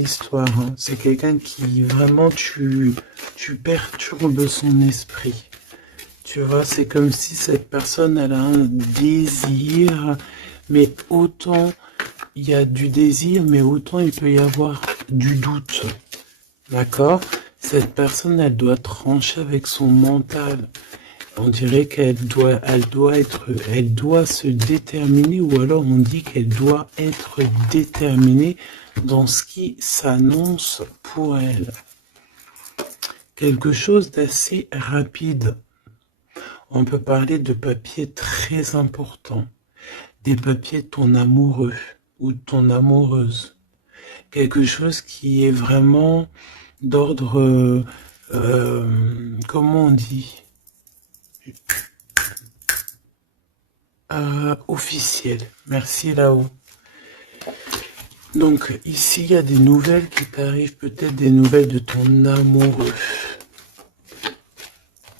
histoire, hein. C'est quelqu'un qui vraiment tu perturbes son esprit. Tu vois, c'est comme si cette personne elle a un désir, mais autant il y a du désir, mais autant il peut y avoir du doute. D'accord? Cette personne, elle doit trancher avec son mental. On dirait elle doit se déterminer, ou alors on dit qu'elle doit être déterminée dans ce qui s'annonce pour elle. Quelque chose d'assez rapide. On peut parler de papiers très importants. Des papiers de ton amoureux ou de ton amoureuse. Quelque chose qui est vraiment d'ordre, comment on dit, officiel. Merci là-haut. Donc ici, il y a des nouvelles qui t'arrivent, peut-être des nouvelles de ton amoureux.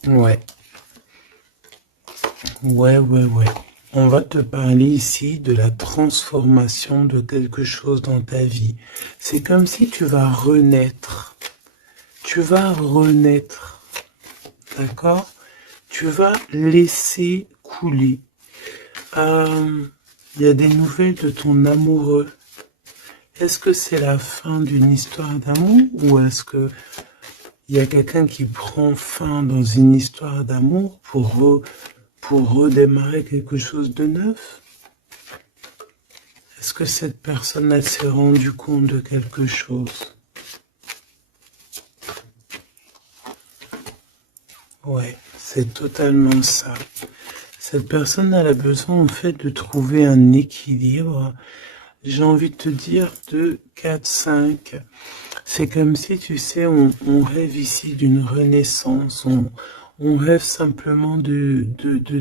Ouais. Ouais. On va te parler ici de la transformation de quelque chose dans ta vie. C'est comme si tu vas renaître. Tu vas renaître. D'accord? Tu vas laisser couler. Il y a des nouvelles de ton amoureux. Est-ce que c'est la fin d'une histoire d'amour ou est-ce que il y a quelqu'un qui prend fin dans une histoire d'amour pour redémarrer quelque chose de neuf? Est-ce que cette personne elle s'est rendue compte de quelque chose? Ouais, c'est totalement ça. Cette personne elle a besoin en fait de trouver un équilibre. J'ai envie de te dire de 4-5. C'est comme si, tu sais, on rêve ici d'une renaissance. On rêve simplement de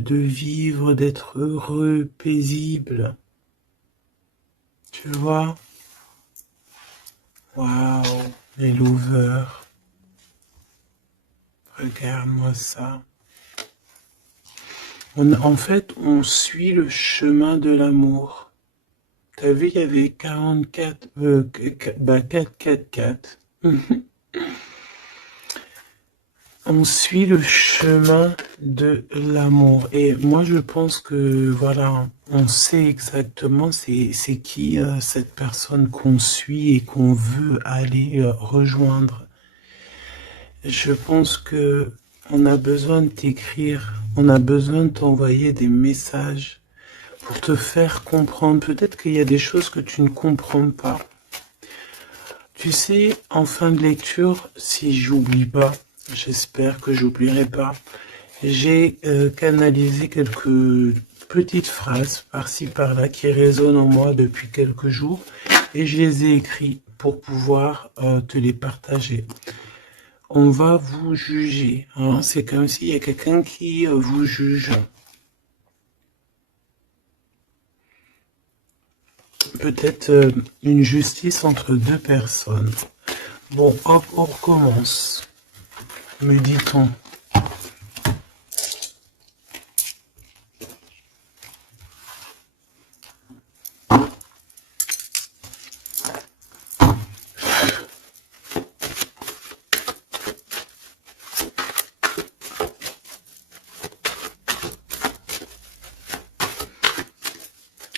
vivre, d'être heureux, paisible. Tu vois? Waouh, les lovers. Regarde-moi ça. En fait, on suit le chemin de l'amour. T'as vu, il y avait 44, 4. On suit le chemin de l'amour. Et moi, je pense que, voilà, on sait exactement c'est qui cette personne qu'on suit et qu'on veut aller rejoindre. Je pense que on a besoin de t'écrire, on a besoin de t'envoyer des messages pour te faire comprendre. Peut-être qu'il y a des choses que tu ne comprends pas. Tu sais, en fin de lecture, si j'oublie pas, j'espère que j'oublierai pas, j'ai canalisé quelques petites phrases par-ci par-là qui résonnent en moi depuis quelques jours et je les ai écrites pour pouvoir te les partager. On va vous juger, hein. C'est comme s'il y a quelqu'un qui vous juge. Peut-être une justice entre deux personnes. Bon, hop, on recommence. Me dit-on.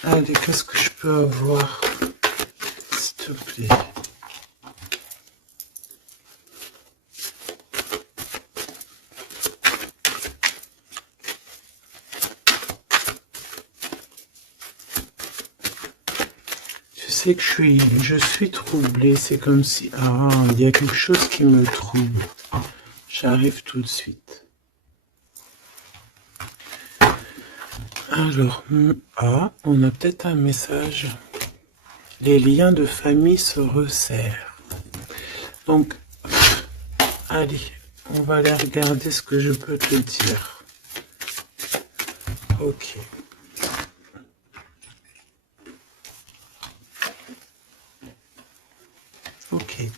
Allez, qu'est-ce que je peux avoir? S'il te plaît. Tu sais que je suis troublé. C'est comme si, il y a quelque chose qui me trouble. J'arrive tout de suite. Alors, on a peut-être un message. Les liens de famille se resserrent. Donc, allez, on va aller regarder ce que je peux te dire. Ok. Ok.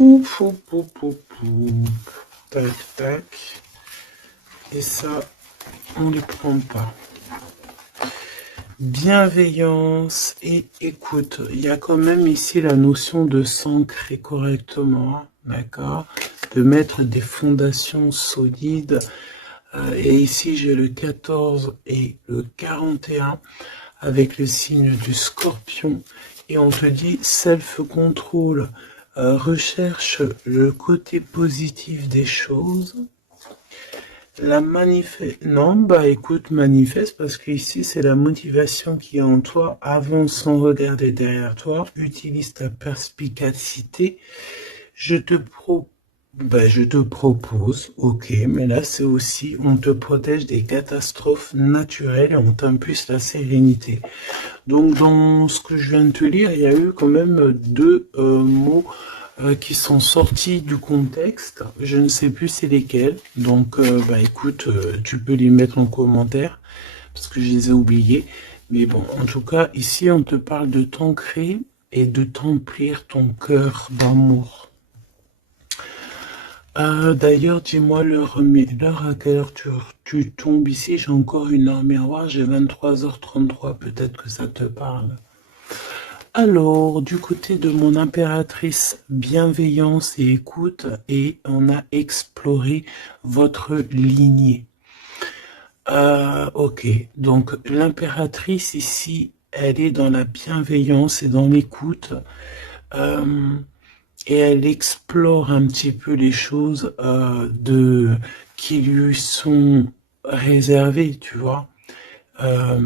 Ouf, ouf, ouf, ouf, ouf. Tac, tac. Et ça, on les prend pas. Bienveillance et écoute. Il y a quand même ici la notion de s'ancrer correctement, hein, d'accord? De mettre des fondations solides. Et ici, j'ai le 14 et le 41 avec le signe du Scorpion. Et on te dit self-control. Recherche le côté positif des choses. La manifeste. Non, bah écoute, manifeste parce que ici c'est la motivation qui est en toi. Avance sans regarder derrière toi. Utilise ta perspicacité. Je te propose, ok, mais là c'est aussi, on te protège des catastrophes naturelles et on t'impulse la sérénité. Donc dans ce que je viens de te lire, il y a eu quand même deux mots qui sont sortis du contexte. Je ne sais plus c'est lesquels. Donc bah écoute, tu peux les mettre en commentaire parce que je les ai oubliés. Mais bon, en tout cas, ici on te parle de t'ancrer et de t'emplir ton cœur d'amour. D'ailleurs, dis-moi l'heure à quelle heure tu tombes ici. J'ai encore une heure miroir, j'ai 23h33, peut-être que ça te parle. Alors, du côté de mon impératrice, bienveillance et écoute, et on a exploré votre lignée. Ok, donc l'impératrice ici, elle est dans la bienveillance et dans l'écoute. Et elle explore un petit peu les choses qui lui sont réservées, tu vois.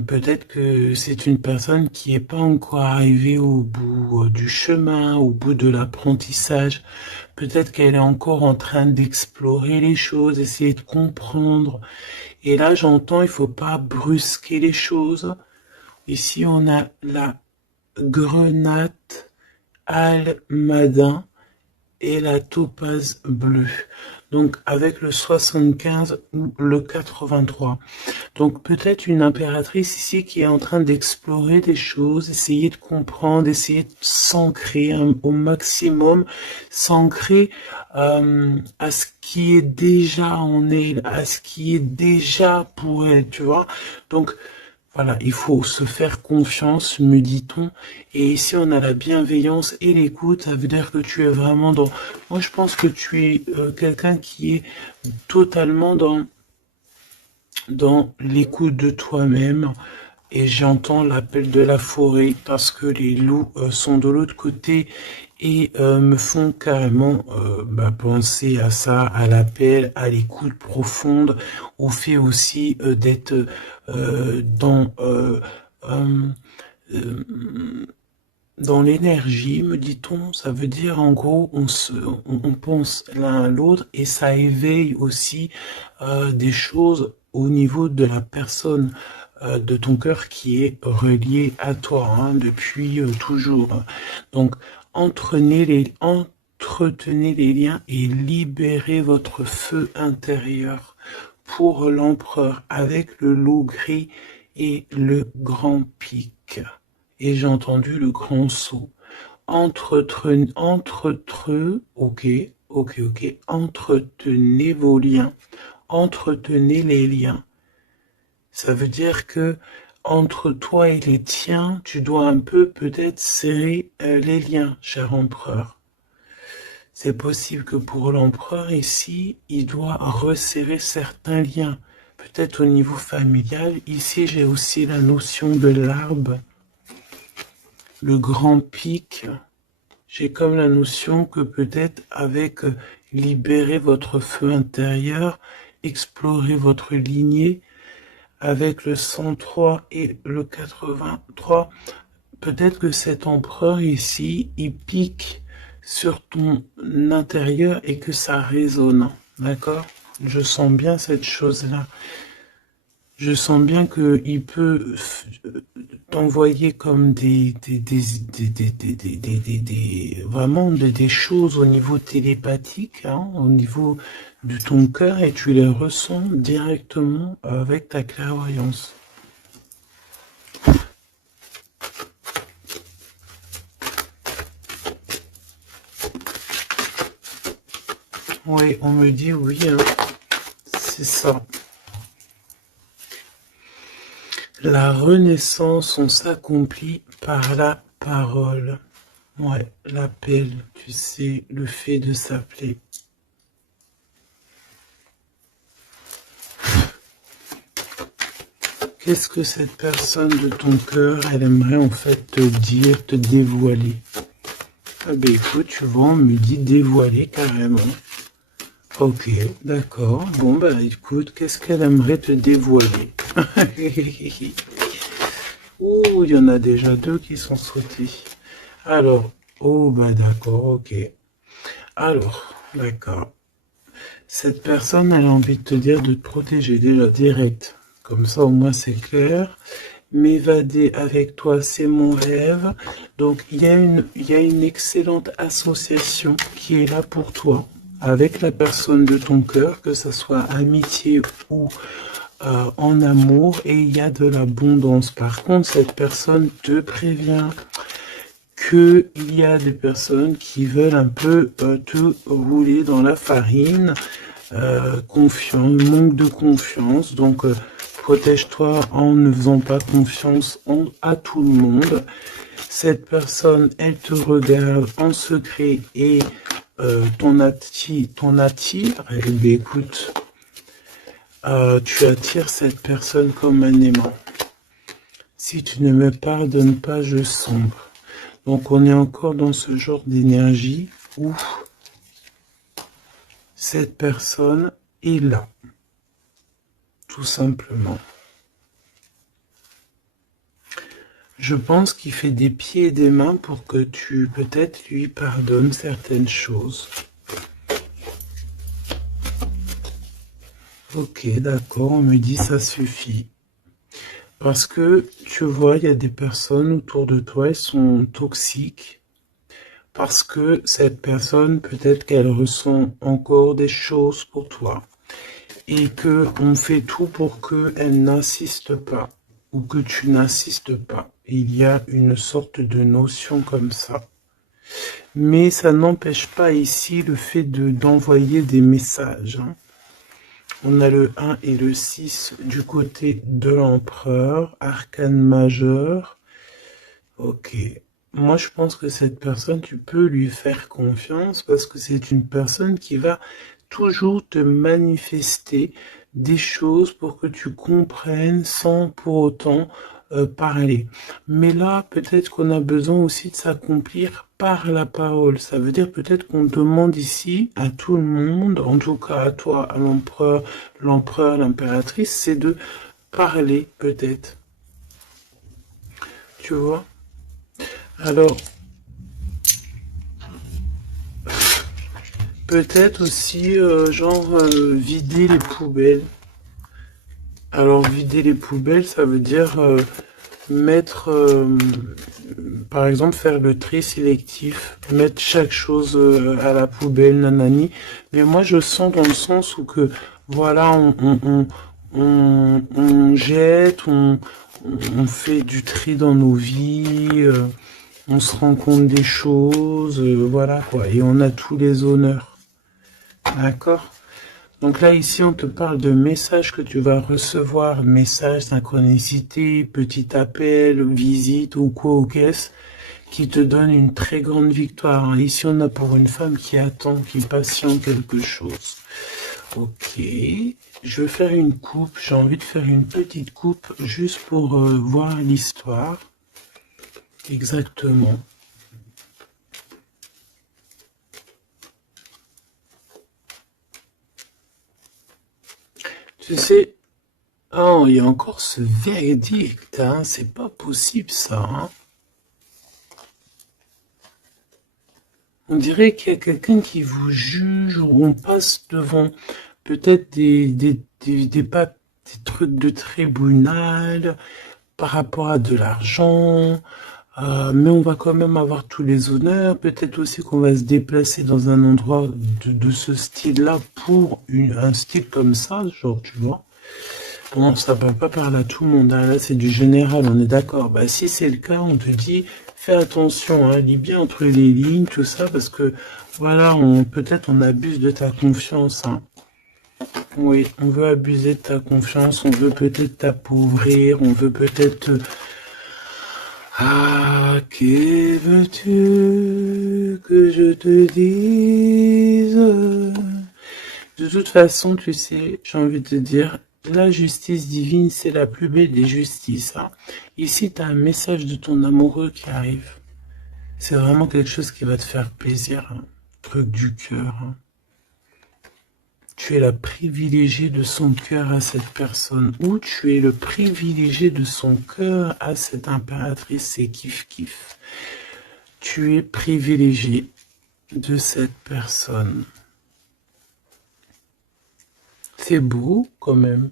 Peut-être que c'est une personne qui n'est pas encore arrivée au bout du chemin, au bout de l'apprentissage. Peut-être qu'elle est encore en train d'explorer les choses, essayer de comprendre. Et là, j'entends, il faut pas brusquer les choses. Ici, on a la grenade almadin et la topaze bleue. Donc avec le 75 ou le 83. Donc peut-être une impératrice ici qui est en train d'explorer des choses, essayer de comprendre, essayer de s'ancrer au maximum, s'ancrer à ce qui est déjà en elle, à ce qui est déjà pour elle, tu vois. Donc voilà, il faut se faire confiance, me dit-on. Et ici, on a la bienveillance et l'écoute. Ça veut dire que tu es vraiment dans... Moi, je pense que tu es quelqu'un qui est totalement dans l'écoute de toi-même. Et j'entends l'appel de la forêt parce que les loups sont de l'autre côté et me font carrément penser à ça, à l'appel, à l'écoute profonde, au fait aussi d'être dans l'énergie, me dit-on. Ça veut dire en gros on pense l'un à l'autre et ça éveille aussi des choses au niveau de la personne de ton cœur qui est relié à toi hein, depuis toujours. Donc entretenez les liens et libérez votre feu intérieur pour l'empereur avec le loup gris et le grand pic. Et j'ai entendu le grand saut. Ok, entretenez vos liens, entretenez les liens. Ça veut dire que entre toi et les tiens, tu dois un peu peut-être serrer les liens, cher empereur. C'est possible que pour l'empereur ici, il doit resserrer certains liens. Peut-être au niveau familial. Ici, j'ai aussi la notion de l'arbre. Le grand pic. J'ai comme la notion que peut-être avec libérer votre feu intérieur, explorer votre lignée, avec le 103 et le 83, peut-être que cet empereur ici, il pique sur ton intérieur et que ça résonne, d'accord? Je sens bien cette chose-là. Je sens bien qu'il peut t'envoyer comme vraiment des choses au niveau télépathique, hein, au niveau de ton cœur et tu les ressens directement avec ta clairvoyance. Oui, on me dit oui, hein. C'est ça. La renaissance, on s'accomplit par la parole. Ouais, l'appel, tu sais, le fait de s'appeler. Qu'est-ce que cette personne de ton cœur, elle aimerait en fait te dire, te dévoiler? Ah ben écoute, tu vois, on me dit dévoiler carrément. Ok, d'accord. Bon bah écoute, qu'est-ce qu'elle aimerait te dévoiler? Ouh, il y en a déjà deux qui sont sautés. Alors, oh bah d'accord, ok. Alors, d'accord. Cette personne, elle a envie de te dire de te protéger déjà direct. Comme ça, au moins, c'est clair. M'évader avec toi, c'est mon rêve. Donc, il y a une excellente association qui est là pour toi, avec la personne de ton cœur, que ce soit amitié ou en amour, et il y a de l'abondance. Par contre, cette personne te prévient qu'il y a des personnes qui veulent un peu te rouler dans la farine, manque de confiance, donc protège-toi en ne faisant pas confiance à tout le monde. Cette personne, elle te regarde en secret et ton attire, eh bien, écoute, tu attires cette personne comme un aimant. Si tu ne me pardonnes pas, je sombre. Donc on est encore dans ce genre d'énergie où cette personne est là, tout simplement. Je pense qu'il fait des pieds et des mains pour que tu, peut-être, lui pardonnes certaines choses. Ok, d'accord, on me dit ça suffit. Parce que, tu vois, il y a des personnes autour de toi, elles sont toxiques. Parce que cette personne, peut-être qu'elle ressent encore des choses pour toi. Et que on fait tout pour qu'elle n'insiste pas. Ou que tu n'insistes pas. Il y a une sorte de notion comme ça. Mais ça n'empêche pas ici le fait d'envoyer des messages. Hein. On a le 1 et le 6 du côté de l'empereur, arcane majeur. Ok. Moi, je pense que cette personne, tu peux lui faire confiance parce que c'est une personne qui va toujours te manifester des choses pour que tu comprennes sans pour autant parler. Mais là, peut-être qu'on a besoin aussi de s'accomplir par la parole. Ça veut dire peut-être qu'on demande ici à tout le monde, en tout cas à toi, à l'empereur, l'impératrice, c'est de parler peut-être. Tu vois? Alors, peut-être aussi, vider les poubelles. Alors, vider les poubelles, ça veut dire mettre, par exemple, faire le tri sélectif, mettre chaque chose à la poubelle, nanani. Mais moi, je sens dans le sens où que, voilà, on jette, on fait du tri dans nos vies, on se rend compte des choses, voilà quoi, et on a tous les honneurs. D'accord? Donc là, ici, on te parle de messages que tu vas recevoir, messages, synchronicité, petit appel, visite ou quoi ou qu'est-ce, qui te donne une très grande victoire. Ici, on a pour une femme qui attend, qui patiente quelque chose. Ok, je vais faire une coupe, j'ai envie de faire une petite coupe juste pour voir l'histoire. Exactement. Tu sais, oh, il y a encore ce verdict, hein, c'est pas possible ça, hein. On dirait qu'il y a quelqu'un qui vous juge, ou on passe devant peut-être des trucs de tribunal par rapport à de l'argent, mais on va quand même avoir tous les honneurs. Peut-être aussi qu'on va se déplacer dans un endroit de ce style-là pour un style comme ça, genre, tu vois. Bon, ça va pas parler à tout le monde, hein. Là c'est du général, on est d'accord. Bah si c'est le cas, on te dit, fais attention, hein, lis bien entre les lignes, tout ça, parce que Voilà, peut-être on abuse de ta confiance, hein. Oui, on veut abuser de ta confiance, on veut peut-être t'appauvrir, on veut peut-être... Ah, que veux-tu que je te dise? De toute façon, tu sais, j'ai envie de te dire, la justice divine, c'est la plus belle des justices, hein. Ici, tu as un message de ton amoureux qui arrive. C'est vraiment quelque chose qui va te faire plaisir, hein. Truc du cœur, hein. Tu es la privilégiée de son cœur à cette personne, ou tu es le privilégié de son cœur à cette impératrice, c'est kiff-kiff. Tu es privilégié de cette personne. C'est beau quand même.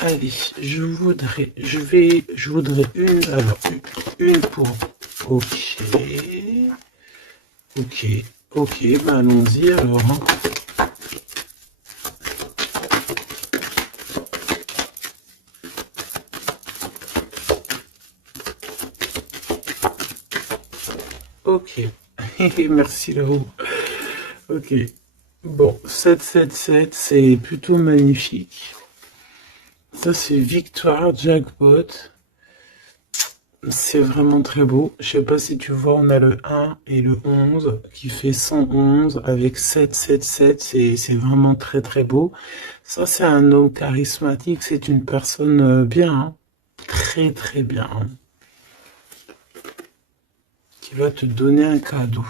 Allez, je voudrais une, alors, une pour, ok, bah allons-y alors, hein. Ok, merci Laurent. Ok, bon, 777, c'est plutôt magnifique. Ça, c'est victoire, jackpot. C'est vraiment très beau. Je sais pas si tu vois, on a le 1 et le 11 qui fait 111 avec 777. C'est vraiment très très beau. Ça, c'est un homme charismatique. C'est une personne bien, hein. Très très bien, hein, qui va te donner un cadeau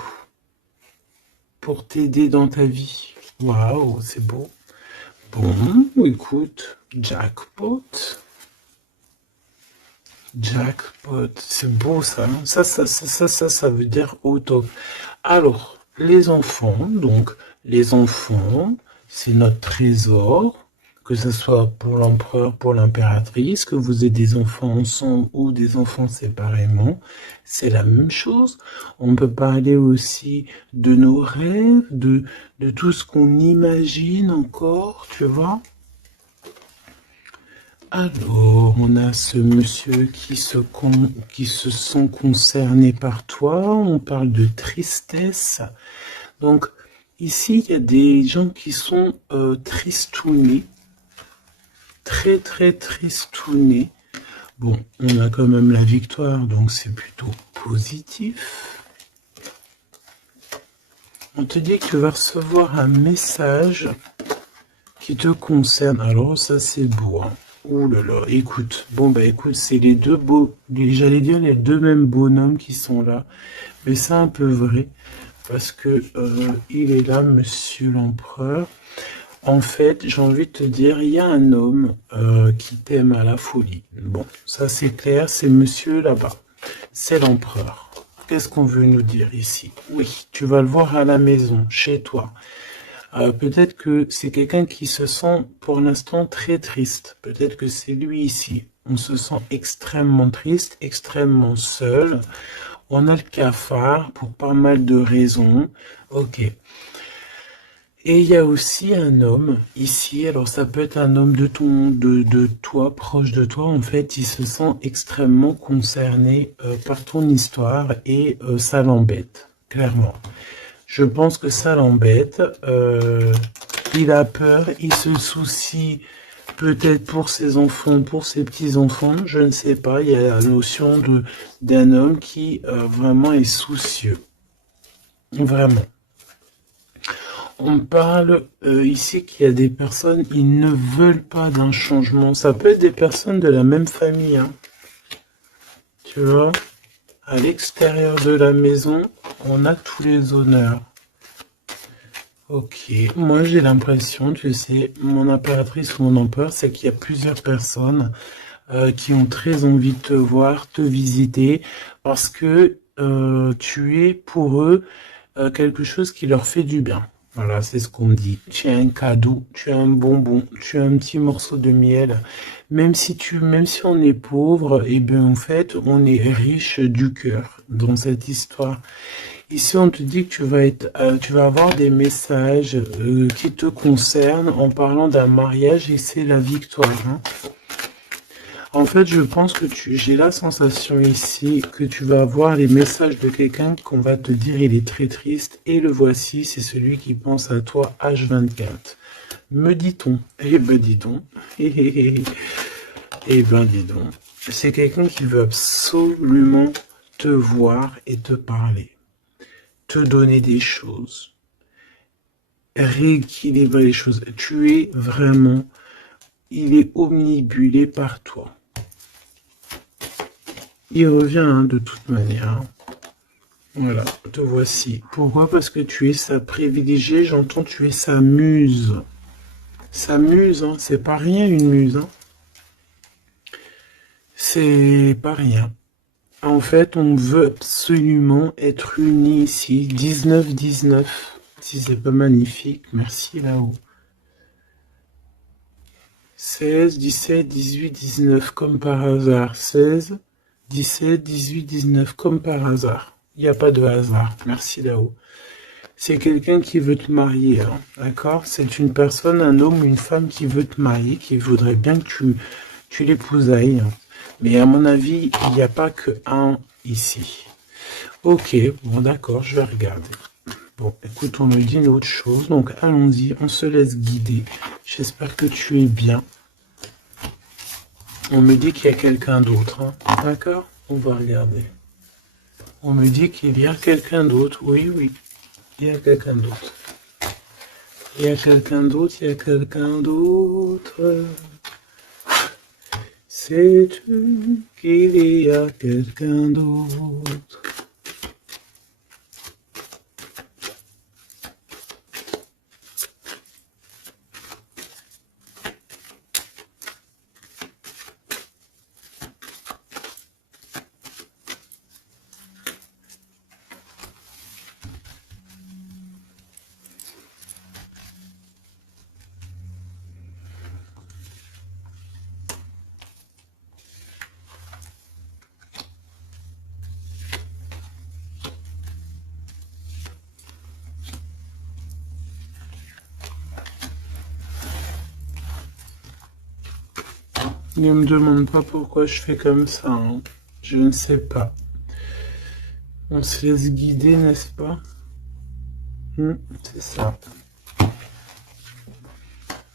pour t'aider dans ta vie. Waouh, c'est beau. Bon, écoute, jackpot. Jackpot, c'est beau ça, hein. Ça veut dire au top. Alors, les enfants, donc, les enfants, c'est notre trésor, que ce soit pour l'empereur, pour l'impératrice, que vous ayez des enfants ensemble ou des enfants séparément, c'est la même chose. On peut parler aussi de nos rêves, de tout ce qu'on imagine encore, tu vois. Alors, on a ce monsieur qui se sent concerné par toi. On parle de tristesse. Donc, ici, il y a des gens qui sont tristounés. Très, très tristounés. Bon, on a quand même la victoire, donc c'est plutôt positif. On te dit que tu vas recevoir un message qui te concerne. Alors, ça, c'est beau, hein. Ouh là là, écoute, bon bah écoute, c'est les deux j'allais dire les deux mêmes bonhommes qui sont là, mais c'est un peu vrai, parce que il est là, monsieur l'empereur. En fait, j'ai envie de te dire, il y a un homme qui t'aime à la folie. Bon, ça c'est clair, c'est monsieur là-bas, c'est l'empereur. Qu'est-ce qu'on veut nous dire ici? Oui, tu vas le voir à la maison, chez toi. Peut-être que c'est quelqu'un qui se sent pour l'instant très triste. Peut-être que c'est lui ici. On se sent extrêmement triste, extrêmement seul. On a le cafard pour pas mal de raisons. Ok. Et il y a aussi un homme ici. Alors ça peut être un homme de toi, proche de toi. En fait, il se sent extrêmement concerné par ton histoire et ça l'embête, clairement. Je pense que ça l'embête. Il a peur, il se soucie peut-être pour ses enfants, pour ses petits-enfants, je ne sais pas. Il y a la notion d'un homme qui vraiment est soucieux. Vraiment. On parle ici qu'il y a des personnes, ils ne veulent pas d'un changement. Ça peut être des personnes de la même famille, hein. Tu vois, à l'extérieur de la maison, on a tous les honneurs. Ok, moi j'ai l'impression, tu sais, mon impératrice ou mon empereur, c'est qu'il y a plusieurs personnes qui ont très envie de te voir, te visiter, parce que tu es pour eux quelque chose qui leur fait du bien. Voilà, c'est ce qu'on me dit. Tu as un cadeau, tu as un bonbon, tu as un petit morceau de miel. Même si on est pauvre, eh bien en fait, on est riche du cœur dans cette histoire. Ici, on te dit que tu vas avoir des messages qui te concernent en parlant d'un mariage et c'est la victoire, hein. En fait, je pense que j'ai la sensation ici que tu vas avoir les messages de quelqu'un qu'on va te dire il est très triste et le voici, c'est celui qui pense à toi H24. Me dit-on. Eh ben dis donc. Eh ben dis donc. C'est quelqu'un qui veut absolument te voir et te parler, te donner des choses, rééquilibrer les choses. Tu es vraiment, il est omnibulé par toi. Il revient hein, de toute manière. Voilà, te voici. Pourquoi? Parce que tu es sa privilégiée, j'entends tu es sa muse. Sa muse, hein, c'est pas rien une muse. Hein. C'est pas rien. En fait, on veut absolument être unis ici. 19-19. Si c'est pas magnifique, merci là-haut. 16, 17, 18, 19, comme par hasard. 16, 17, 18, 19, comme par hasard. Il n'y a pas de hasard. Merci là-haut. C'est quelqu'un qui veut te marier, hein, d'accord? C'est une personne, un homme ou une femme qui veut te marier, qui voudrait bien que tu l'épousailles. Hein. Mais à mon avis, il n'y a pas que un ici. Ok, bon d'accord, je vais regarder. Bon, écoute, on me dit une autre chose, donc allons-y, on se laisse guider. J'espère que tu es bien. On me dit qu'il y a quelqu'un d'autre, hein. D'accord? On va regarder. On me dit qu'il y a quelqu'un d'autre, oui, oui. Il y a quelqu'un d'autre. Il y a quelqu'un d'autre, il y a quelqu'un d'autre. Sais-tu qu'il y a quelqu'un d'autre? Ne me demande pas pourquoi je fais comme ça, hein. Je ne sais pas. On se laisse guider, n'est-ce pas? C'est ça.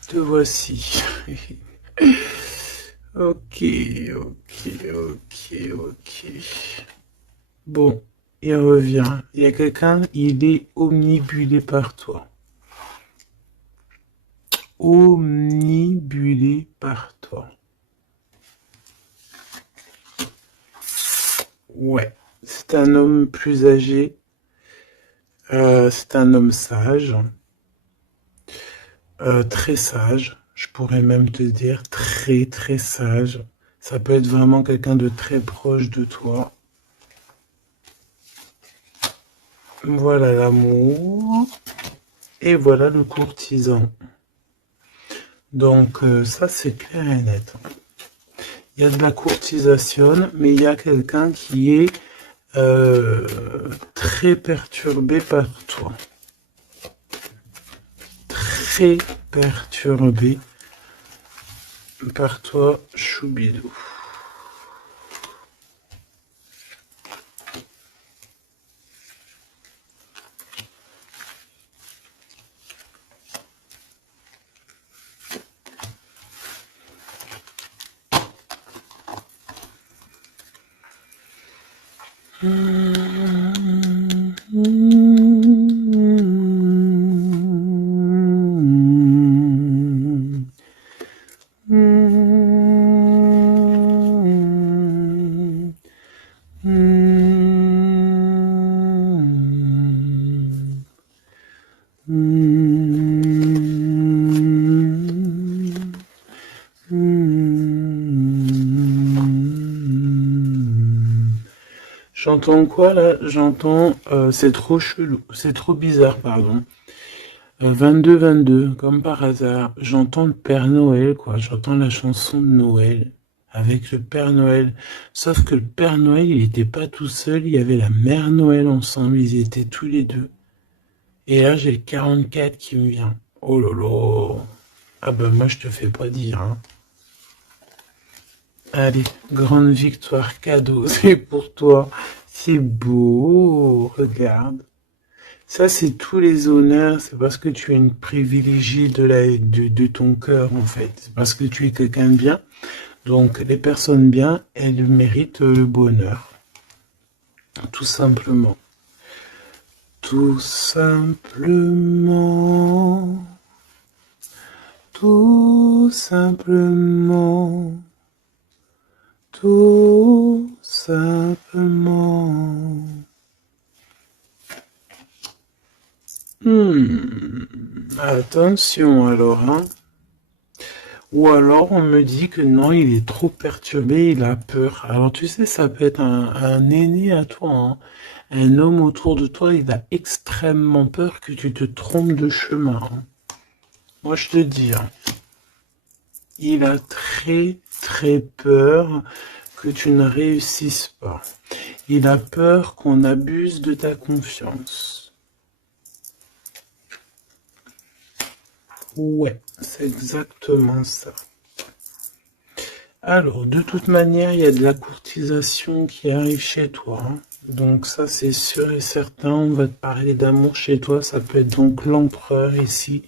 Te voici. Ok, ok, ok, ok. Bon, il revient. Il y a quelqu'un, il est omnibulé par toi. Omnibulé par toi. Ouais, c'est un homme plus âgé. C'est un homme sage. Très sage. Je pourrais même te dire très très sage. Ça peut être vraiment quelqu'un de très proche de toi. Voilà l'amour. Et voilà le courtisan. Donc ça c'est clair et net. Il y a de la courtisation, mais il y a quelqu'un qui est très perturbé par toi. Très perturbé par toi, Choubidou. J'entends quoi là? J'entends c'est trop chelou, c'est trop bizarre, pardon. 22-22, comme par hasard, j'entends le Père Noël, quoi. J'entends la chanson de Noël avec le Père Noël. Sauf que le Père Noël, il n'était pas tout seul, il y avait la Mère Noël ensemble, ils étaient tous les deux. Et là, j'ai le 44 qui me vient. Oh là là. Ah ben moi, je te fais pas dire, hein. Allez, grande victoire, cadeau, c'est pour toi. C'est beau, regarde. Ça, c'est tous les honneurs, c'est parce que tu es une privilégiée de ton cœur, en fait. C'est parce que tu es quelqu'un de bien. Donc, les personnes bien, elles méritent le bonheur. Tout simplement. Tout simplement. Tout simplement. Tout simplement. Attention alors, hein. Ou alors on me dit que non, il est trop perturbé, il a peur. Alors tu sais, ça peut être un aîné à toi, hein. Un homme autour de toi, il a extrêmement peur que tu te trompes de chemin, hein. Moi je te dis, hein, il a très très peur que tu ne réussisses pas. Il a peur qu'on abuse de ta confiance. Ouais, c'est exactement ça. Alors, de toute manière, il y a de la courtisation qui arrive chez toi, hein. Donc ça, c'est sûr et certain. On va te parler d'amour chez toi. Ça peut être donc l'empereur ici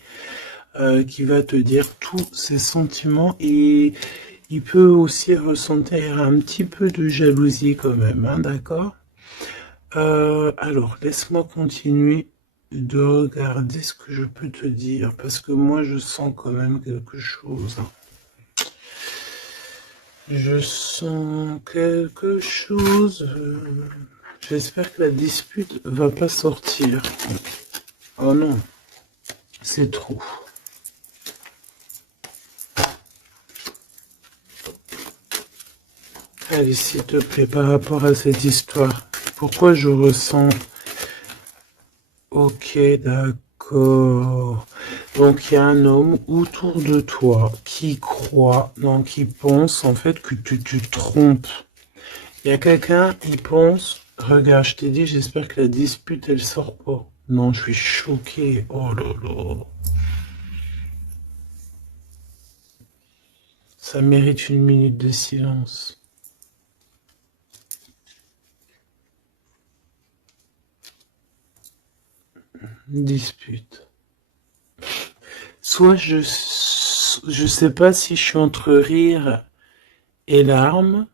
qui va te dire tous ses sentiments. Et il peut aussi ressentir un petit peu de jalousie quand même, hein, d'accord? Alors, laisse-moi continuer de regarder ce que je peux te dire. Parce que moi, je sens quand même quelque chose, hein. Je sens quelque chose. J'espère que la dispute va pas sortir. Oh non, c'est trop. Allez, s'il te plaît, par rapport à cette histoire, pourquoi je ressens... Ok, d'accord. Donc, il y a un homme autour de toi qui croit, donc qui pense en fait que tu te trompes. Il y a quelqu'un, il pense, regarde, je t'ai dit, j'espère que la dispute, elle sort pas. Non, je suis choqué. Oh là là. Ça mérite une minute de silence. Dispute. Soit je sais pas si je suis entre rire et larmes,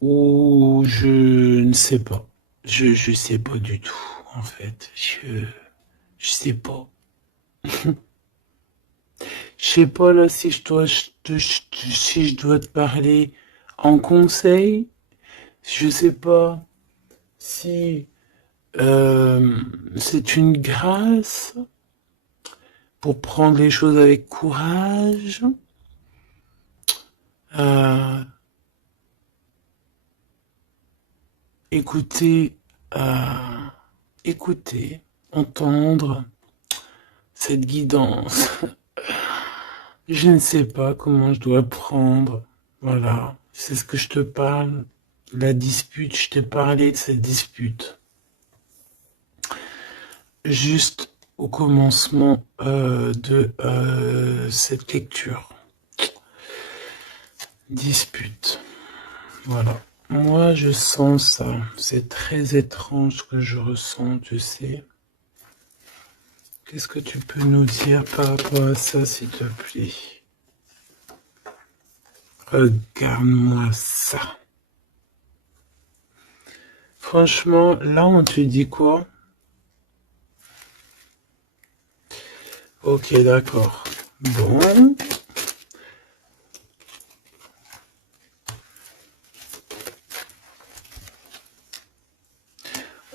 ou je ne sais pas. Je sais pas du tout, en fait. Je sais pas. Je sais pas là si si je dois te parler en conseil. Je sais pas si c'est une grâce pour prendre les choses avec courage. Euh, écouter, euh, écouter, entendre cette guidance. Je ne sais pas comment je dois prendre. Voilà, c'est ce que je te parle. La dispute, je t'ai parlé de cette dispute. Juste au commencement de cette lecture. Dispute. Voilà. Moi, je sens ça. C'est très étrange ce que je ressens, tu sais. Qu'est-ce que tu peux nous dire par rapport à ça, s'il te plaît? Regarde-moi ça. Franchement, là, on te dit quoi? Ok, d'accord. Bon.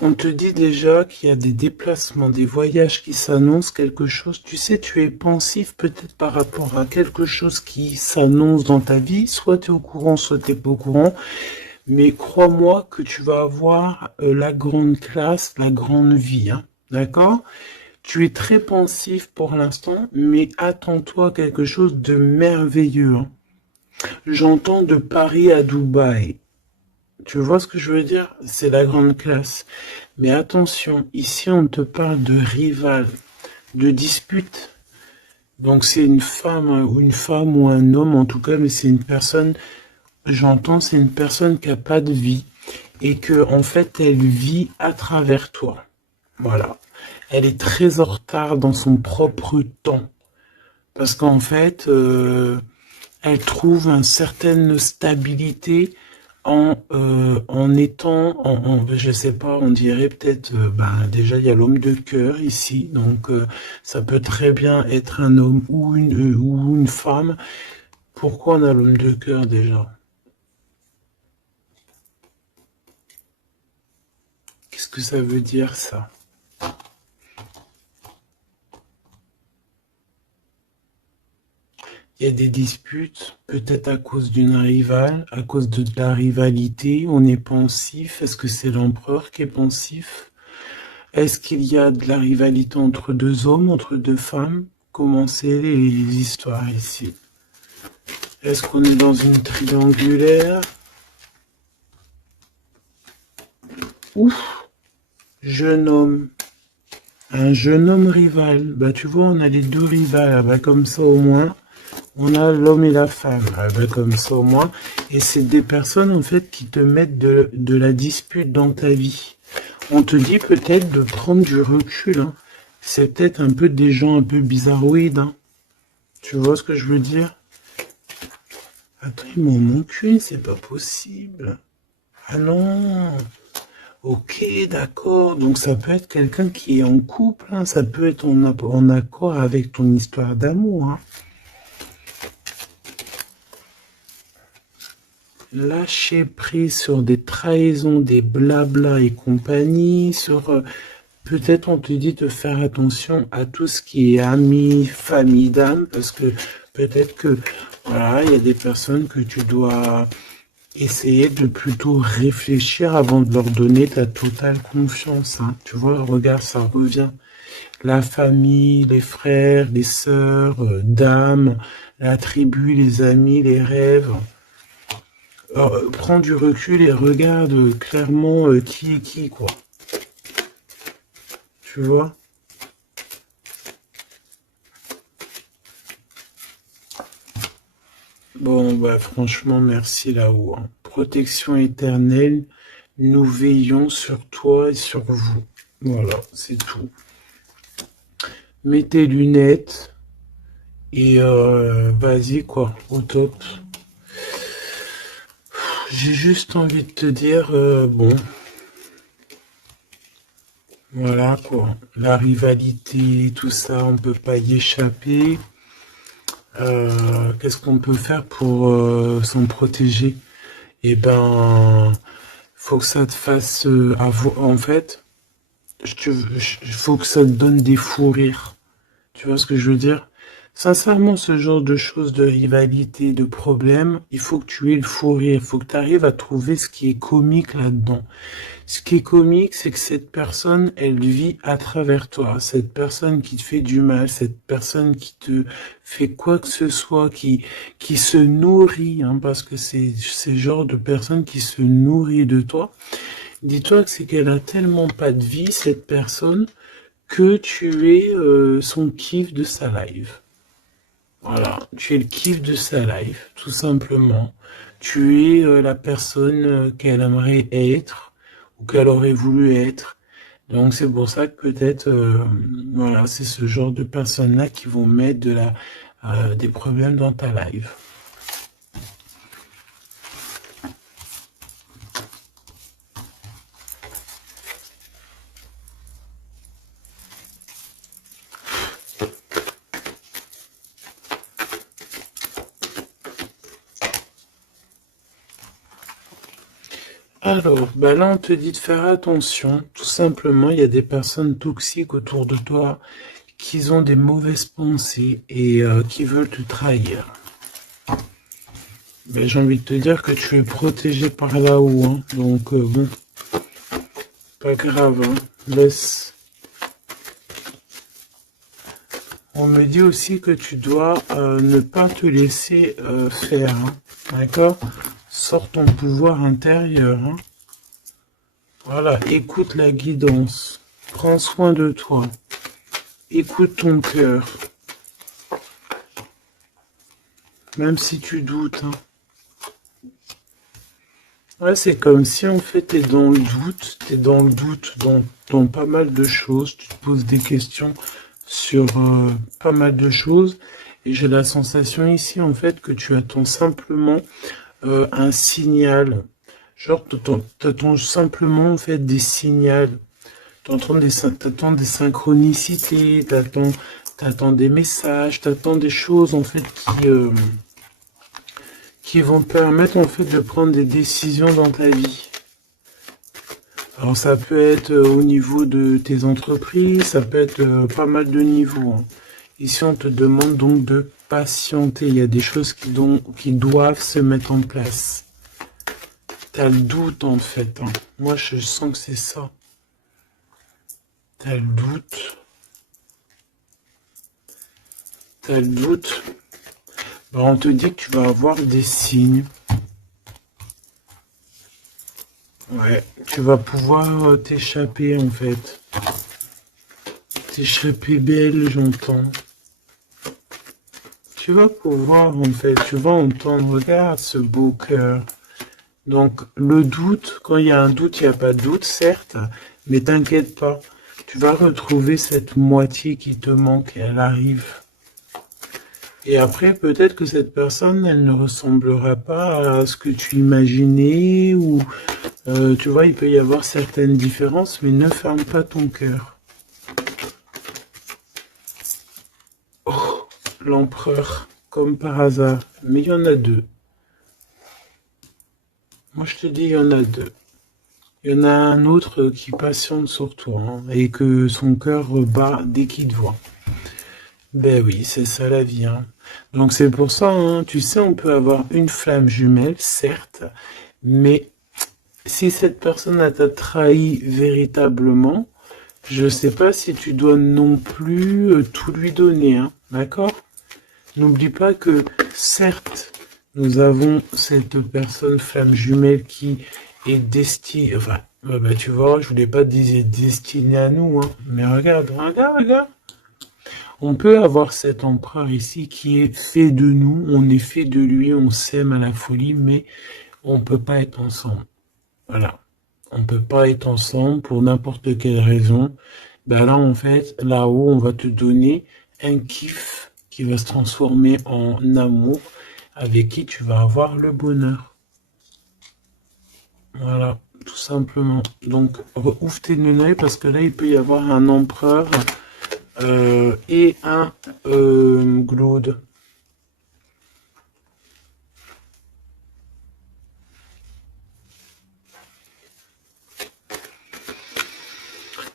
On te dit déjà qu'il y a des déplacements, des voyages qui s'annoncent, quelque chose. Tu sais, tu es pensif peut-être par rapport à quelque chose qui s'annonce dans ta vie. Soit tu es au courant, soit tu n'es pas au courant. Mais crois-moi que tu vas avoir la grande classe, la grande vie, hein. D'accord? Tu es très pensif pour l'instant, mais attends-toi à quelque chose de merveilleux, hein. J'entends de Paris à Dubaï. Tu vois ce que je veux dire? C'est la grande classe. Mais attention, ici on te parle de rival, de dispute. Donc c'est une femme ou un homme en tout cas, mais c'est une personne j'entends, c'est une personne qui a pas de vie et que en fait, elle vit à travers toi. Voilà. Elle est très en retard dans son propre temps parce qu'en fait, elle trouve une certaine stabilité en étant, je sais pas, on dirait peut-être, ben, déjà il y a l'homme de cœur ici, donc ça peut très bien être un homme ou une femme. Pourquoi on a l'homme de cœur déjà? Qu'est-ce que ça veut dire ça? Il y a des disputes, peut-être à cause d'une rivale, à cause de la rivalité, on est pensif. Est-ce que c'est l'empereur qui est pensif? Est-ce qu'il y a de la rivalité entre deux hommes, entre deux femmes? Comment c'est les histoires ici? Est-ce qu'on est dans une triangulaire? Ouf, jeune homme. Un jeune homme rival. Bah tu vois, on a les deux rivales. Ah, bah, comme ça au moins, on a l'homme et la femme. Ah, bah, comme ça au moins. Et c'est des personnes en fait qui te mettent de la dispute dans ta vie. On te dit peut-être de prendre du recul. Hein. C'est peut-être un peu des gens un peu bizarroïdes. Hein. Tu vois ce que je veux dire? Attends, ils m'ont manqué, c'est pas possible. Ah non. Ok, d'accord. Donc ça peut être quelqu'un qui est en couple. Hein. Ça peut être en accord avec ton histoire d'amour. Hein. Lâcher prise sur des trahisons, des blabla et compagnie, sur peut-être on te dit de faire attention à tout ce qui est amis, famille d'âme, parce que peut-être que voilà, il y a des personnes que tu dois essayer de plutôt réfléchir avant de leur donner ta totale confiance. Hein. Tu vois, regarde, ça revient. La famille, les frères, les sœurs, d'âme, la tribu, les amis, les rêves. Alors, prends du recul et regarde clairement qui est qui, quoi. Tu vois? Bon, bah franchement, merci là-haut. Hein. Protection éternelle, nous veillons sur toi et sur vous. Voilà, c'est tout. Mets tes lunettes et vas-y, quoi, au top. J'ai juste envie de te dire, bon, voilà, quoi. La rivalité, tout ça, on peut pas y échapper. Qu'est-ce qu'on peut faire pour s'en protéger? Eh ben, faut que ça te fasse en fait, faut que ça te donne des fous rires. Tu vois ce que je veux dire? Sincèrement, ce genre de choses, de rivalité, de problèmes, il faut que tu aies le fou rire. Il faut que tu arrives à trouver ce qui est comique là-dedans. Ce qui est comique, c'est que cette personne, elle vit à travers toi. Cette personne qui te fait du mal, cette personne qui te fait quoi que ce soit, qui se nourrit, hein, parce que c'est le genre de personne qui se nourrit de toi. Dis-toi que c'est qu'elle a tellement pas de vie, cette personne, que tu es son kiff de sa life. Voilà, tu es le kiff de sa life, tout simplement. Tu es la personne qu'elle aimerait être ou qu'elle aurait voulu être. Donc c'est pour ça que peut-être, voilà, c'est ce genre de personnes-là qui vont mettre des problèmes dans ta life. Alors, bah là, on te dit de faire attention. Tout simplement, il y a des personnes toxiques autour de toi qui ont des mauvaises pensées et qui veulent te trahir. Ben, j'ai envie de te dire que tu es protégé par là-haut. Hein. Donc, bon, pas grave. Hein. Laisse. On me dit aussi que tu dois ne pas te laisser faire. Hein. D'accord? Sors ton pouvoir intérieur. Hein. Voilà, écoute la guidance. Prends soin de toi. Écoute ton cœur. Même si tu doutes. Hein. Ouais, c'est comme si en fait t'es dans le doute, t'es dans le doute dans pas mal de choses, tu te poses des questions sur pas mal de choses, et j'ai la sensation ici en fait que tu attends simplement un signal, genre t'attends simplement en fait des signaux, t'attends des synchronicités, t'attends des messages, t'attends des choses en fait qui vont te permettre en fait de prendre des décisions dans ta vie. Alors ça peut être au niveau de tes entreprises, ça peut être pas mal de niveaux, hein. Ici on te demande donc de patienter, il y a des choses qui doivent se mettre en place. T'as le doute en fait, hein. Moi je sens que c'est ça. T'as le doute. T'as le doute. Ben, on te dit que tu vas avoir des signes. Ouais, tu vas pouvoir t'échapper en fait. T'échapper belle, j'entends. Tu vas pouvoir en fait, tu vas entendre, regarde ce beau cœur. Donc le doute, quand il y a un doute, il n'y a pas de doute, certes, mais t'inquiète pas. Tu vas retrouver cette moitié qui te manque, elle arrive. Et après, peut-être que cette personne, elle ne ressemblera pas à ce que tu imaginais, ou tu vois, il peut y avoir certaines différences, mais ne ferme pas ton cœur. Oh, l'empereur, comme par hasard. Mais il y en a deux. Moi, je te dis, il y en a deux. Il y en a un autre qui patiente sur toi, hein, et que son cœur bat dès qu'il te voit. Ben oui, c'est ça la vie, hein. Donc c'est pour ça, hein, tu sais, on peut avoir une flamme jumelle, certes, mais si cette personne t'a trahi véritablement, je sais pas si tu dois non plus tout lui donner, hein, d'accord? N'oublie pas que, certes, nous avons cette personne flamme jumelle qui est destinée, enfin, bah, tu vois, je voulais pas dire destinée à nous, hein, mais regarde, regarde, regarde. On peut avoir cet empereur ici qui est fait de nous, on est fait de lui, on s'aime à la folie, mais on peut pas être ensemble. Voilà. On peut pas être ensemble pour n'importe quelle raison. Ben là, en fait, là-haut, on va te donner un kiff qui va se transformer en amour avec qui tu vas avoir le bonheur. Voilà, tout simplement. Donc, ouvre tes lunettes parce que là, il peut y avoir un empereur et un Glaude.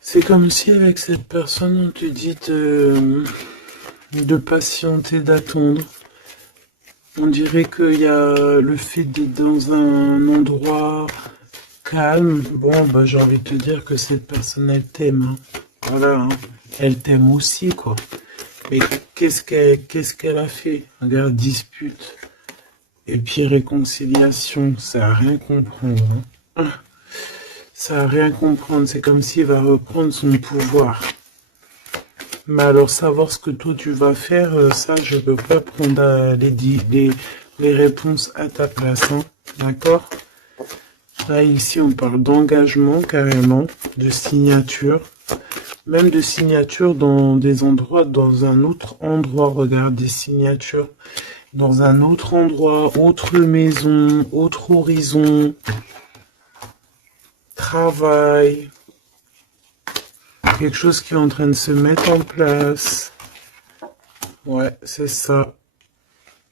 C'est comme si avec cette personne, on te dit de patienter, d'attendre. On dirait qu'il y a le fait d'être dans un endroit calme. Bon, bah, j'ai envie de te dire que cette personne, elle t'aime, hein. Voilà, hein. Elle t'aime aussi, quoi. Mais qu'est-ce qu'elle a fait? Regarde, dispute. Et puis réconciliation, ça a rien comprendre, hein. Ça a rien comprendre, c'est comme s'il va reprendre son pouvoir. Mais alors savoir ce que toi tu vas faire, ça je peux pas prendre les réponses à ta place, hein. D'accord? Là ici on parle d'engagement carrément, de signature. Même de signature dans des endroits, dans un autre endroit, regarde des signatures. Dans un autre endroit, autre maison, autre horizon, travail, quelque chose qui est en train de se mettre en place. Ouais, c'est ça.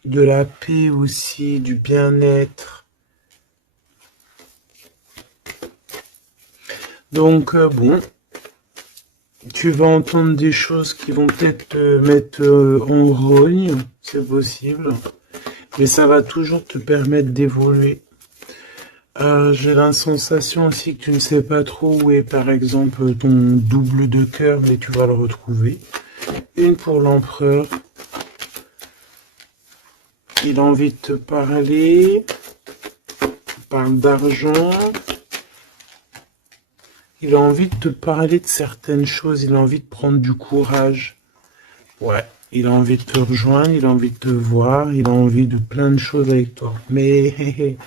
De la paix aussi, du bien-être. Donc, bon, tu vas entendre des choses qui vont peut-être te mettre en rogne, c'est possible. Mais ça va toujours te permettre d'évoluer. J'ai la sensation aussi que tu ne sais pas trop où est par exemple ton double de cœur, mais tu vas le retrouver. Une pour l'empereur. Il a envie de te parler. Il parle d'argent. Il a envie de te parler de certaines choses. Il a envie de prendre du courage. Ouais. Il a envie de te rejoindre. Il a envie de te voir. Il a envie de plein de choses avec toi. Mais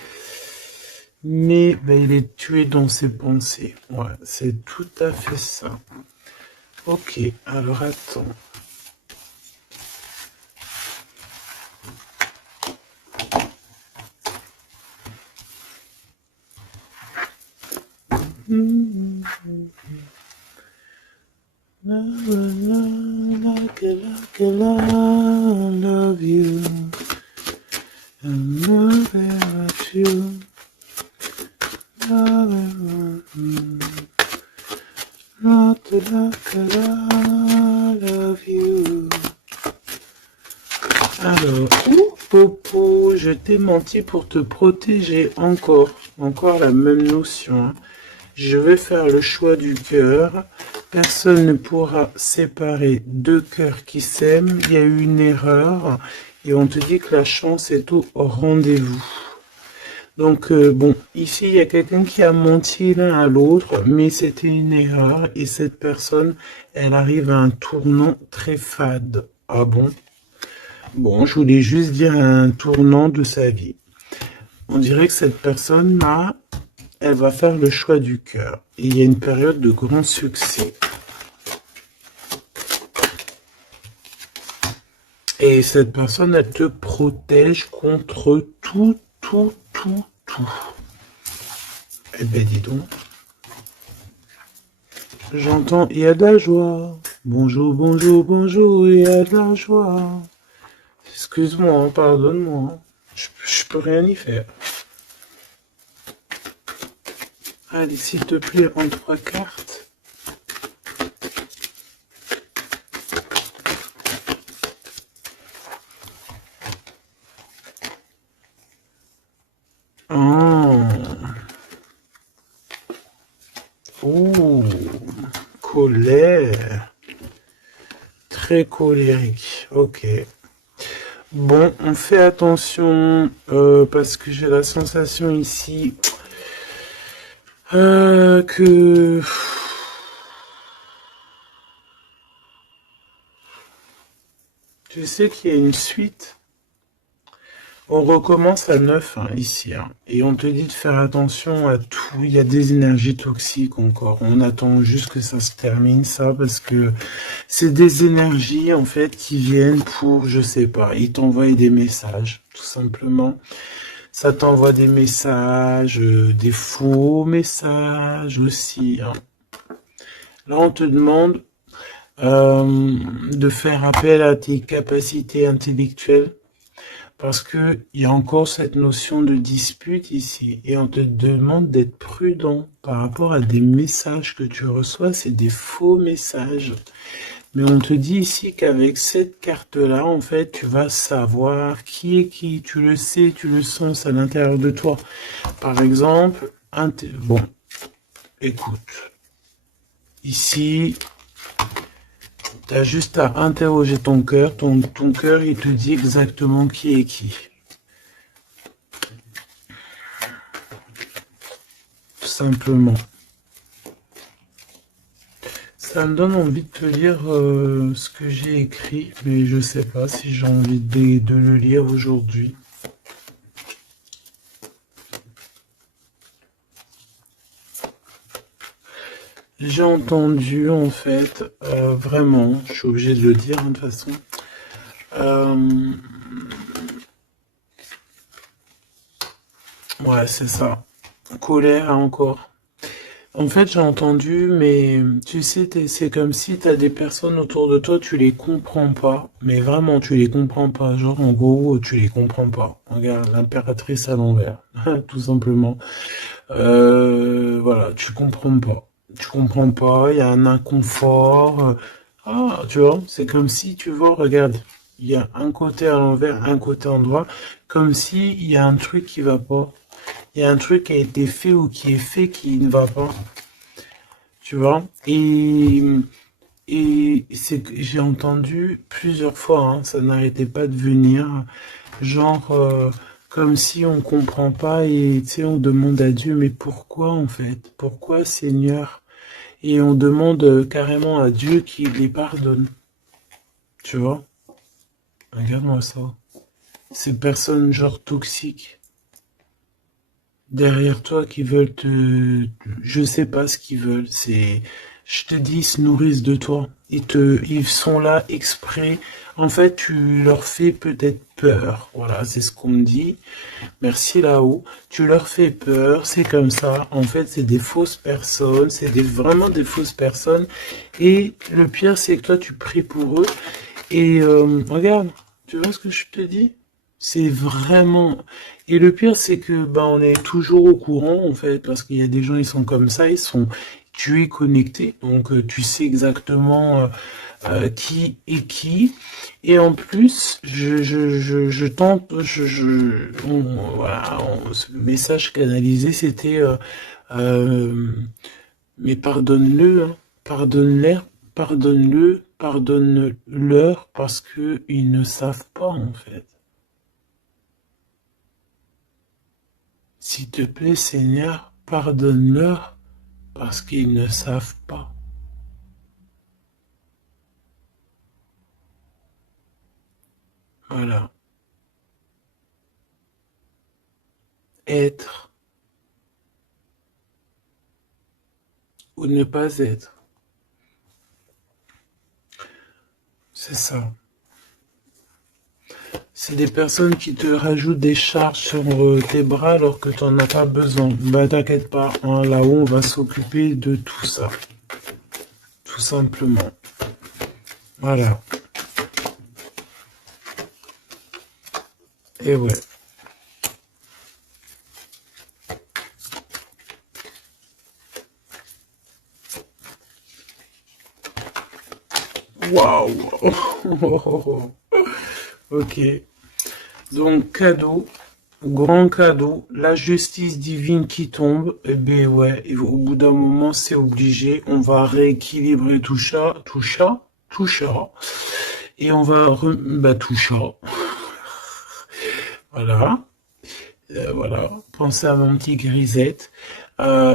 mais ben, il est tué dans ses pensées. Ouais, c'est tout à fait ça. Ok, alors attends. Love you. And love you. Love you. Alors, Popo, je t'ai menti pour te protéger encore. Encore la même notion. Hein. Je vais faire le choix du cœur. Personne ne pourra séparer deux cœurs qui s'aiment. Il y a eu une erreur. Et on te dit que la chance est au rendez-vous. Donc, bon, ici, il y a quelqu'un qui a menti l'un à l'autre, mais c'était une erreur. Et cette personne, elle arrive à un tournant très fade. Ah bon? Bon, je voulais juste dire un tournant de sa vie. On dirait que cette personne-là, elle va faire le choix du cœur. Et il y a une période de grand succès. Et cette personne, elle te protège contre tout. Eh ben, dis donc. J'entends, il y a de la joie. Bonjour, bonjour, bonjour, il y a de la joie. Excuse-moi, hein, pardonne-moi. Hein. Je peux rien y faire. Allez, s'il te plaît, en 3 cartes. Oh, colère. Très colérique. Ok. Bon, on fait attention parce que j'ai la sensation ici que tu sais qu'il y a une suite. On recommence à 9 hein, ici, hein, et on te dit de faire attention à tout. Il y a des énergies toxiques encore. On attend juste que ça se termine, ça, parce que c'est des énergies en fait qui viennent pour, je sais pas, ils t'envoient des messages, tout simplement. Ça t'envoie des messages, des faux messages aussi. Hein. Là, on te demande de faire appel à tes capacités intellectuelles. Parce que il y a encore cette notion de dispute ici. Et on te demande d'être prudent par rapport à des messages que tu reçois. C'est des faux messages. Mais on te dit ici qu'avec cette carte-là, en fait, tu vas savoir qui est qui. Tu le sais, tu le sens à l'intérieur de toi. Par exemple, bon, écoute. Ici, tu as juste à interroger ton cœur. Ton cœur, il te dit exactement qui est qui. Tout simplement. Ça me donne envie de te lire ce que j'ai écrit, mais je sais pas si j'ai envie de le lire aujourd'hui. J'ai entendu, en fait, vraiment, je suis obligé de le dire, hein, de toute façon, ouais, c'est ça, colère encore. En fait, j'ai entendu, mais tu sais, c'est comme si tu as des personnes autour de toi, tu les comprends pas, mais vraiment, tu les comprends pas. Genre, en gros, tu les comprends pas. Regarde, l'impératrice à l'envers, tout simplement. Voilà, tu comprends pas. Tu comprends pas, il y a un inconfort. Ah, tu vois, c'est comme si, tu vois, regarde, il y a un côté à l'envers, un côté en droit, comme si il y a un truc qui va pas. Il y a un truc qui a été fait ou qui est fait qui ne va pas. Tu vois? Et c'est que j'ai entendu plusieurs fois, hein, ça n'arrêtait pas de venir, genre comme si on comprend pas et tu sais on demande à Dieu mais pourquoi en fait? Pourquoi Seigneur? Et on demande carrément à Dieu qu'il les pardonne. Tu vois? Regarde-moi ça. Ces personnes genre toxiques. derrière toi qui veulent je sais pas ce qu'ils veulent, je te dis, ils se nourrissent de toi. Ils sont là exprès. En fait, tu leur fais peut-être peur. Voilà, c'est ce qu'on me dit. Merci là-haut. Tu leur fais peur, c'est comme ça. En fait, c'est des fausses personnes, vraiment des fausses personnes. Et le pire, c'est que toi, tu pries pour eux. Et regarde, tu vois ce que je te dis? C'est vraiment... Et le pire, c'est que on est toujours au courant, en fait, parce qu'il y a des gens, ils sont comme ça, tu es connecté, donc tu sais exactement qui est qui. Et en plus, je tente, voilà, ce message canalisé, c'était euh, mais pardonne-le, hein, pardonne-leur parce que ils ne savent pas en fait. S'il te plaît, Seigneur, pardonne-leur parce qu'ils ne savent pas. Voilà. Être ou ne pas être. C'est ça. C'est des personnes qui te rajoutent des charges sur tes bras alors que tu n'en as pas besoin. Bah t'inquiète pas, hein, là-haut on va s'occuper de tout ça. Tout simplement. Voilà. Et ouais. Waouh. Ok. Donc cadeau. Grand cadeau, la justice divine qui tombe, eh ben ouais, et au bout d'un moment, c'est obligé, on va rééquilibrer tout ça, et on va tout ça, voilà, voilà, pensez à mon petit grisette.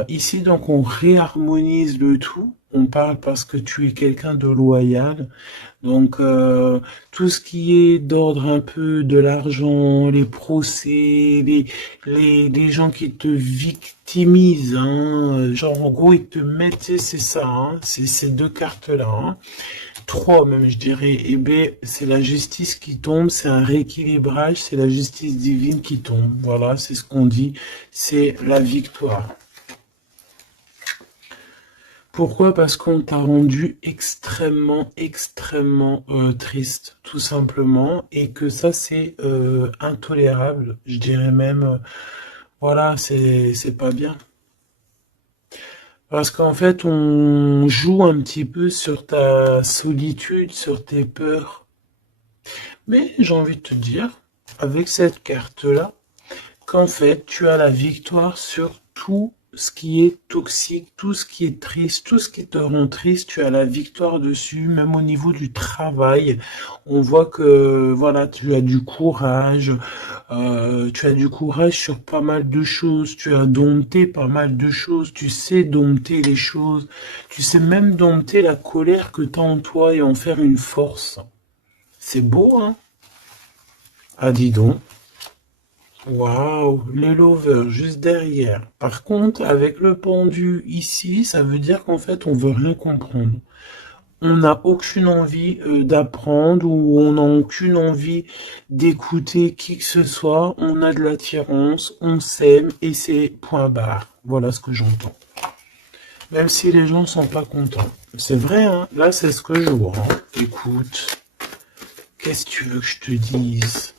Ici, donc, on réharmonise le tout, on parle parce que tu es quelqu'un de loyal, donc tout ce qui est d'ordre un peu de l'argent, les procès, les gens qui te victimisent, hein, genre en gros ils te mettent, c'est ça, hein, c'est ces deux cartes-là, hein, trois même je dirais, et ben c'est la justice qui tombe, c'est un rééquilibrage, c'est la justice divine qui tombe, voilà, c'est ce qu'on dit, c'est la victoire. Pourquoi? Parce qu'on t'a rendu extrêmement triste, tout simplement, et que ça c'est intolérable. Je dirais même, voilà, c'est pas bien. Parce qu'en fait, on joue un petit peu sur ta solitude, sur tes peurs. Mais j'ai envie de te dire, avec cette carte-là, qu'en fait, tu as la victoire sur tout ce qui est toxique, tout ce qui est triste, tout ce qui te rend triste, tu as la victoire dessus, même au niveau du travail. On voit que, voilà, tu as du courage sur pas mal de choses, tu as dompté pas mal de choses, tu sais dompter les choses, tu sais même dompter la colère que tu as en toi et en faire une force. C'est beau, hein? Ah, dis donc. Waouh, les lovers juste derrière. Par contre, avec le pendu ici, ça veut dire qu'en fait, on veut rien comprendre. On n'a aucune envie d'apprendre ou on n'a aucune envie d'écouter qui que ce soit. On a de l'attirance, on s'aime et c'est point barre. Voilà ce que j'entends. Même si les gens sont pas contents. C'est vrai, hein. Là, c'est ce que je vois, hein. Écoute, qu'est-ce que tu veux que je te dise?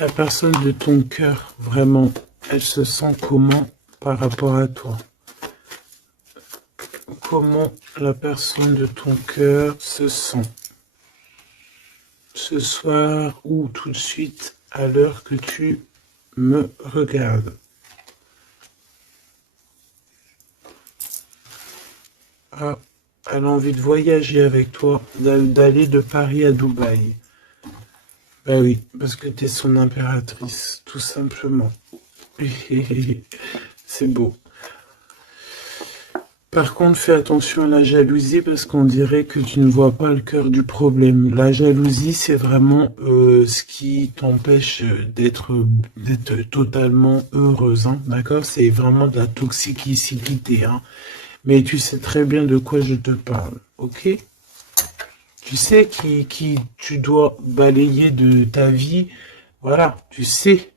La personne de ton cœur, vraiment, elle se sent comment par rapport à toi? Comment la personne de ton cœur se sent ce soir ou tout de suite à l'heure que tu me regardes? Ah, elle a envie de voyager avec toi, d'aller de Paris à Dubaï. Ben oui, parce que tu es son impératrice, tout simplement. C'est beau. Par contre, fais attention à la jalousie parce qu'on dirait que tu ne vois pas le cœur du problème. La jalousie, c'est vraiment ce qui t'empêche d'être totalement heureuse, hein, d'accord? C'est vraiment de la toxicité, hein. Mais tu sais très bien de quoi je te parle, ok? Tu sais qui tu dois balayer de ta vie, voilà, tu sais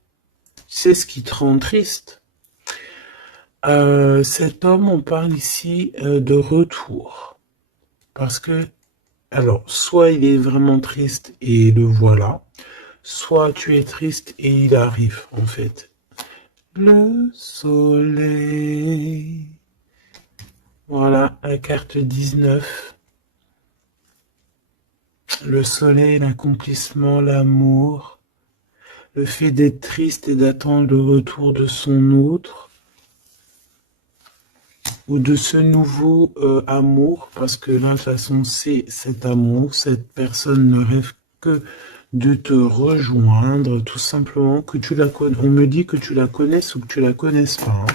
ce qui te rend triste. Cet homme, on parle ici de retour. Parce que, alors, soit il est vraiment triste et le voilà, soit tu es triste et il arrive, en fait. Le soleil. Voilà, la carte 19. Le soleil, l'accomplissement, l'amour. Le fait d'être triste et d'attendre le retour de son autre. Ou de ce nouveau amour, parce que là, de toute façon, c'est cet amour, cette personne ne rêve que de te rejoindre, tout simplement, que tu la connais. On me dit que tu la connaisses ou que tu la connaisses pas, hein.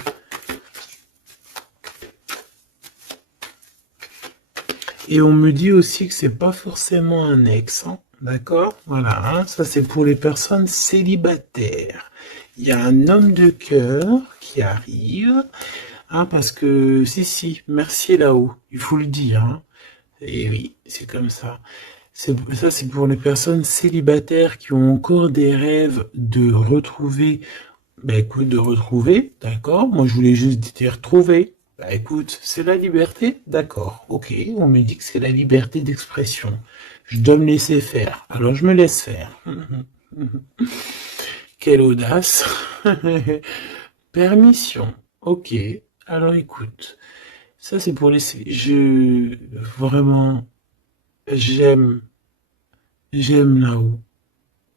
Et on me dit aussi que c'est pas forcément un ex, hein, d'accord? Voilà, hein, ça c'est pour les personnes célibataires. Il y a un homme de cœur qui arrive. Ah, parce que, si, merci est là-haut, il faut le dire, hein. Et oui, c'est comme ça. Ça, c'est pour les personnes célibataires qui ont encore des rêves de retrouver, bah écoute, de retrouver, d'accord? Moi, je voulais juste dire trouver. Bah écoute, c'est la liberté, d'accord, ok, on me dit que c'est la liberté d'expression. Je dois me laisser faire, alors je me laisse faire. Quelle audace. Permission, ok. Alors écoute, ça c'est pour les... Vraiment, j'aime, j'aime là-haut.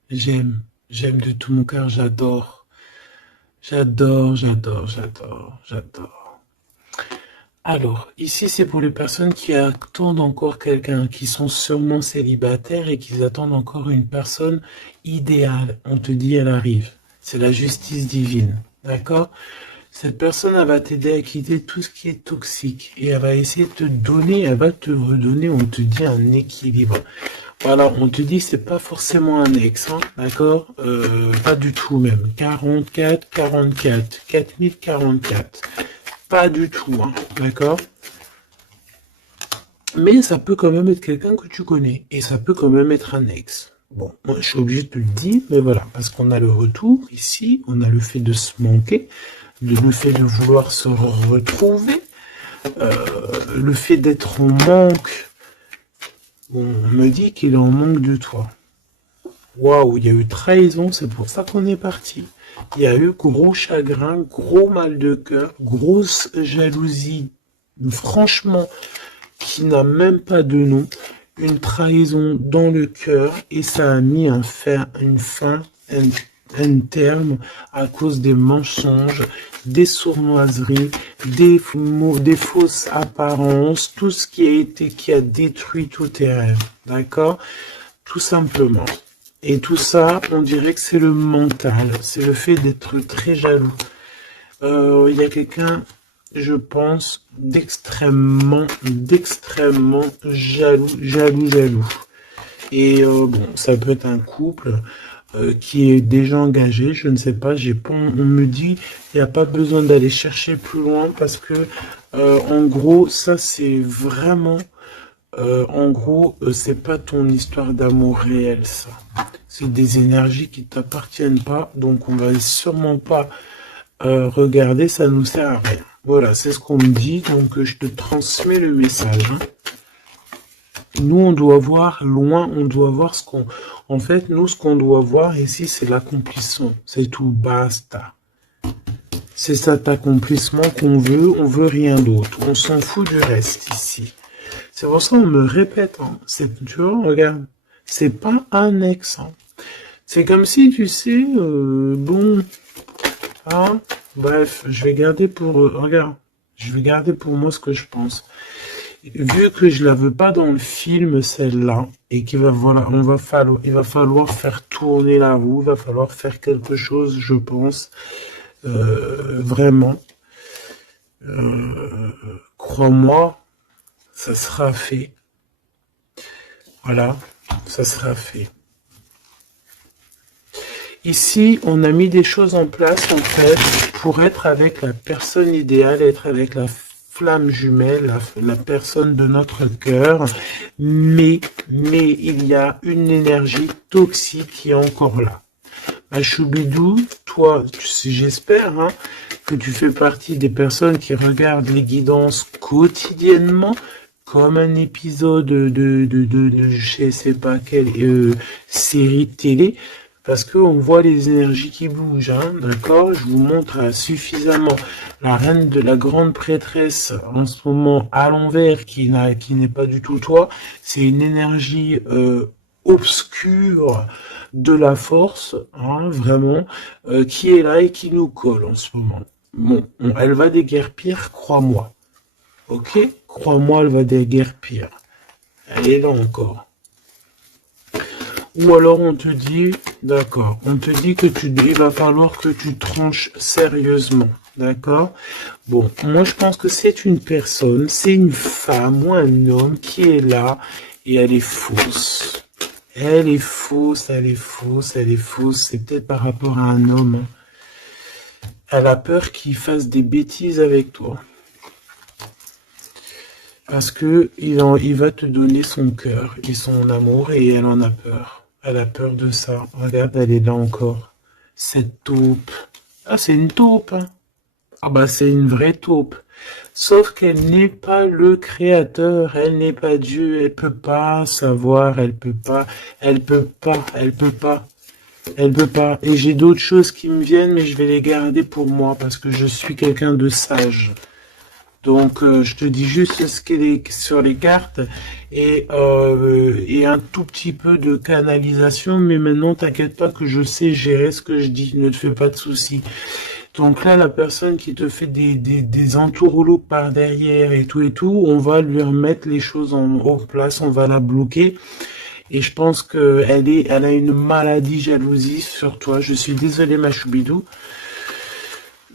J'aime de tout mon cœur, j'adore. J'adore. Alors, ici c'est pour les personnes qui attendent encore quelqu'un, qui sont sûrement célibataires et qui attendent encore une personne idéale. On te dit elle arrive. C'est la justice divine, d'accord? Cette personne, elle va t'aider à quitter tout ce qui est toxique et elle va essayer de te donner, elle va te redonner, on te dit, un équilibre. Voilà, on te dit que c'est pas forcément un ex, hein, d'accord? Pas du tout même. 44, 4044. Pas du tout, hein, d'accord? Mais ça peut quand même être quelqu'un que tu connais et ça peut quand même être un ex. Bon, moi je suis obligé de te le dire, mais voilà, parce qu'on a le retour ici, on a le fait de se manquer, le fait de vouloir se retrouver, le fait d'être en manque. Bon, on me dit qu'il est en manque de toi. Waouh, il y a eu trahison, c'est pour ça qu'on est parti. Il y a eu gros chagrin, gros mal de cœur, grosse jalousie, franchement, qui n'a même pas de nom, une trahison dans le cœur, et ça a mis un terme à cause des mensonges, des sournoiseries, des fausses apparences, tout ce qui a détruit tous tes rêves, d'accord? Tout simplement. Et tout ça, on dirait que c'est le mental, c'est le fait d'être très jaloux. Il y a quelqu'un, je pense, d'extrêmement jaloux. Et bon, ça peut être un couple qui est déjà engagé, je ne sais pas, on me dit, il n'y a pas besoin d'aller chercher plus loin parce que, en gros, ça c'est vraiment, c'est pas ton histoire d'amour réel, ça. C'est des énergies qui t'appartiennent pas, donc on va sûrement pas regarder, ça nous sert à rien. Voilà, c'est ce qu'on me dit, donc je te transmets le message, hein. Nous, on doit voir loin, on doit voir ce qu'on... En fait, nous, ce qu'on doit voir ici, c'est l'accomplissement. C'est tout, basta. C'est cet accomplissement qu'on veut, on veut rien d'autre. On s'en fout du reste ici. C'est pour ça qu'on me répète, hein. Tu vois, regarde, c'est pas un ex, hein. C'est comme si, tu sais, bon, hein, bref, je vais garder pour... regarde, je vais garder pour moi ce que je pense. Vu que je la veux pas dans le film, celle-là, et qu'il va, voilà, il va falloir faire tourner la roue, il va falloir faire quelque chose, je pense, vraiment. crois-moi, ça sera fait. Voilà, ça sera fait. Ici, on a mis des choses en place, en fait, pour être avec la personne idéale, être avec la flamme jumelle, la personne de notre cœur, mais il y a une énergie toxique qui est encore là. Ma Choubidou, toi, j'espère que tu fais partie des personnes qui regardent les guidances quotidiennement, comme un épisode de je sais pas quelle série de télé, parce qu'on voit les énergies qui bougent, d'accord? Je vous montre suffisamment la reine de la grande prêtresse en ce moment à l'envers, qui n'est pas du tout toi. C'est une énergie obscure de la force, vraiment, qui est là et qui nous colle en ce moment. Bon, elle va déguerpir, crois-moi. Ok? Crois-moi, elle va déguerpir. Elle est là encore. Ou alors on te dit, d'accord, on te dit que il va falloir que tu tranches sérieusement, d'accord? Bon, moi je pense que c'est une personne, c'est une femme ou un homme qui est là et elle est fausse. Elle est fausse, elle est fausse, elle est fausse. C'est peut-être par rapport à un homme. Elle a peur qu'il fasse des bêtises avec toi. Parce que il va te donner son cœur et son amour et elle en a peur. Elle a peur de ça. Regarde, elle est là encore. Cette taupe. Ah, c'est une taupe. Ah bah, c'est une vraie taupe. Sauf qu'elle n'est pas le créateur, elle n'est pas Dieu, elle peut pas savoir, elle peut pas. Et j'ai d'autres choses qui me viennent, mais je vais les garder pour moi parce que je suis quelqu'un de sage. Donc, je te dis juste ce qui est sur les cartes et un tout petit peu de canalisation. Mais maintenant, t'inquiète pas que je sais gérer ce que je dis. Ne te fais pas de soucis. Donc là, la personne qui te fait des entourloups par derrière et tout, on va lui remettre les choses en place. On va la bloquer. Et je pense que elle a une maladie jalousie sur toi. Je suis désolé, ma Choubidou.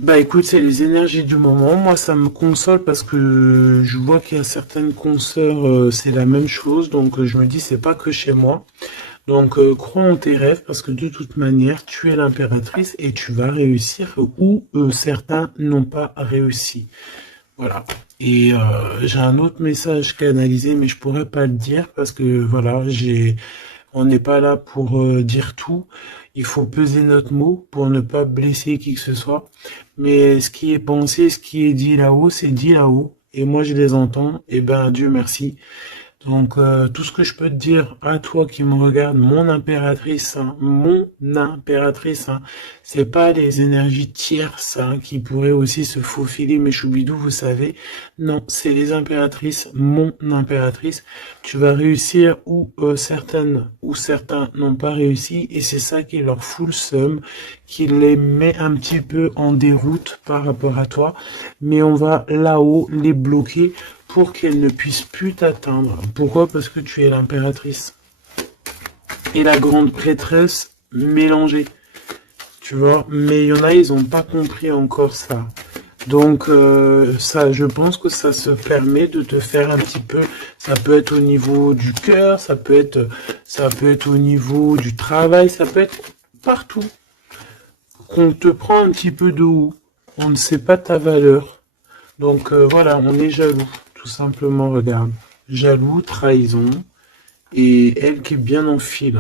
Bah écoute, c'est les énergies du moment. Moi, ça me console parce que je vois qu'il y a certaines consoeurs, c'est la même chose. Donc je me dis, c'est pas que chez moi. Donc crois en tes rêves parce que de toute manière, tu es l'impératrice et tu vas réussir où certains n'ont pas réussi. Voilà. Et j'ai un autre message canalisé, mais je pourrais pas le dire parce que voilà, on n'est pas là pour dire tout. Il faut peser notre mot pour ne pas blesser qui que ce soit. Mais ce qui est pensé, ce qui est dit là-haut, c'est dit là-haut. Et moi, je les entends. Et ben, Dieu merci. Donc, tout ce que je peux te dire à toi qui me regarde, mon impératrice, c'est pas les énergies tierces qui pourraient aussi se faufiler, mes choubidous, vous savez. Non, c'est les impératrices, mon impératrice. Tu vas réussir où certaines ou certains n'ont pas réussi, et c'est ça qui leur fout le seum, qui les met un petit peu en déroute par rapport à toi. Mais on va là-haut les bloquer pour qu'elle ne puisse plus t'atteindre. Pourquoi? Parce que tu es l'impératrice. Et la grande prêtresse mélangée. Tu vois? Mais il y en a, ils n'ont pas compris encore ça. Donc, ça, je pense que ça se permet de te faire un petit peu, ça peut être au niveau du cœur, ça peut être au niveau du travail, ça peut être partout. Qu'on te prend un petit peu de haut. On ne sait pas ta valeur. Donc, voilà, on est jaloux. Tout simplement, regarde. Jaloux, trahison. Et elle qui est bien en fil,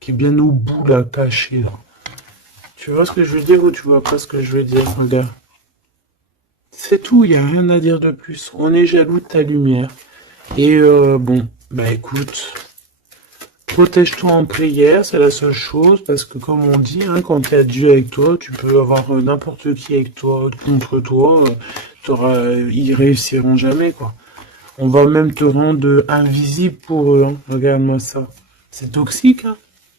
qui est bien au bout, là, cachée, là. Tu vois ce que je veux dire ou tu vois pas ce que je veux dire? Regarde. C'est tout, il n'y a rien à dire de plus. On est jaloux de ta lumière. Et bon, bah écoute, protège-toi en prière, c'est la seule chose, parce que comme on dit, quand tu as Dieu avec toi, tu peux avoir n'importe qui avec toi, contre toi, ils réussiront jamais, quoi. On va même te rendre invisible pour eux. Regarde-moi ça. C'est toxique.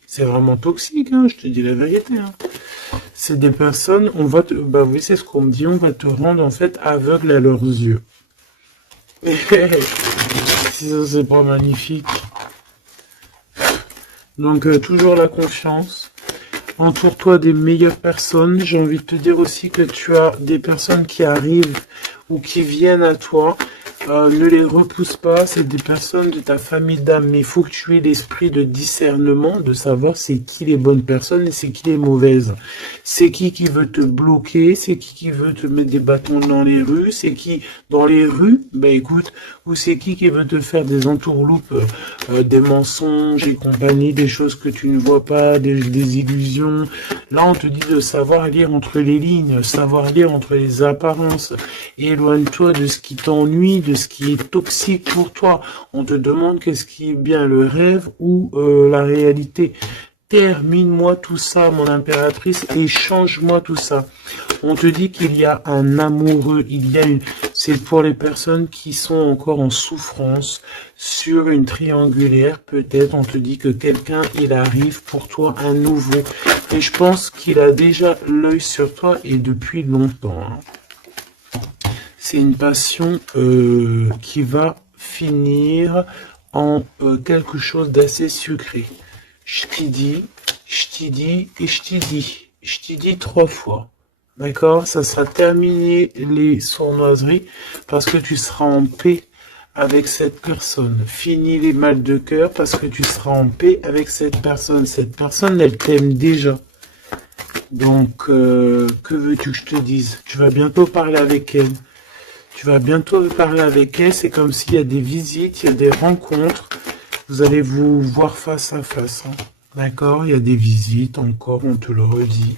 C'est vraiment toxique. Je te dis la vérité. C'est des personnes, bah oui, c'est ce qu'on me dit, on va te rendre en fait aveugle à leurs yeux. Si ça, c'est pas magnifique. Donc, toujours la confiance. Entoure-toi des meilleures personnes. J'ai envie de te dire aussi que tu as des personnes qui arrivent ou qui viennent à toi Ne les repousse pas, c'est des personnes de ta famille d'âme, mais il faut que tu aies l'esprit de discernement, de savoir c'est qui les bonnes personnes et c'est qui les mauvaises. C'est qui veut te bloquer, c'est qui veut te mettre des bâtons dans les rues, c'est qui dans les rues, ben écoute, ou c'est qui veut te faire des entourloupes, des mensonges et compagnie, des choses que tu ne vois pas, des illusions. Là, on te dit de savoir lire entre les lignes, savoir lire entre les apparences. Éloigne-toi de ce qui t'ennuie, de ce qui est toxique pour toi. On te demande qu'est-ce qui est bien, le rêve ou la réalité. Termine-moi tout ça, mon impératrice, et change-moi tout ça. On te dit qu'il y a un amoureux, c'est pour les personnes qui sont encore en souffrance, sur une triangulaire, peut-être, on te dit que quelqu'un, il arrive pour toi, un nouveau. Et je pense qu'il a déjà l'œil sur toi, et depuis longtemps, hein. C'est une passion qui va finir en quelque chose d'assez sucré. Je t'y dis, je t'y dis et je t'y dis. Je t'y dis 3 fois. D'accord? Ça sera terminé les sournoiseries parce que tu seras en paix avec cette personne. Fini les mal de cœur parce que tu seras en paix avec cette personne. Cette personne, elle t'aime déjà. Donc, que veux-tu que je te dise? Tu vas bientôt parler avec elle. Tu vas bientôt parler avec elle. C'est comme s'il y a des visites, il y a des rencontres. Vous allez vous voir face à face. Hein. D'accord? Il y a des visites encore, on te le redit.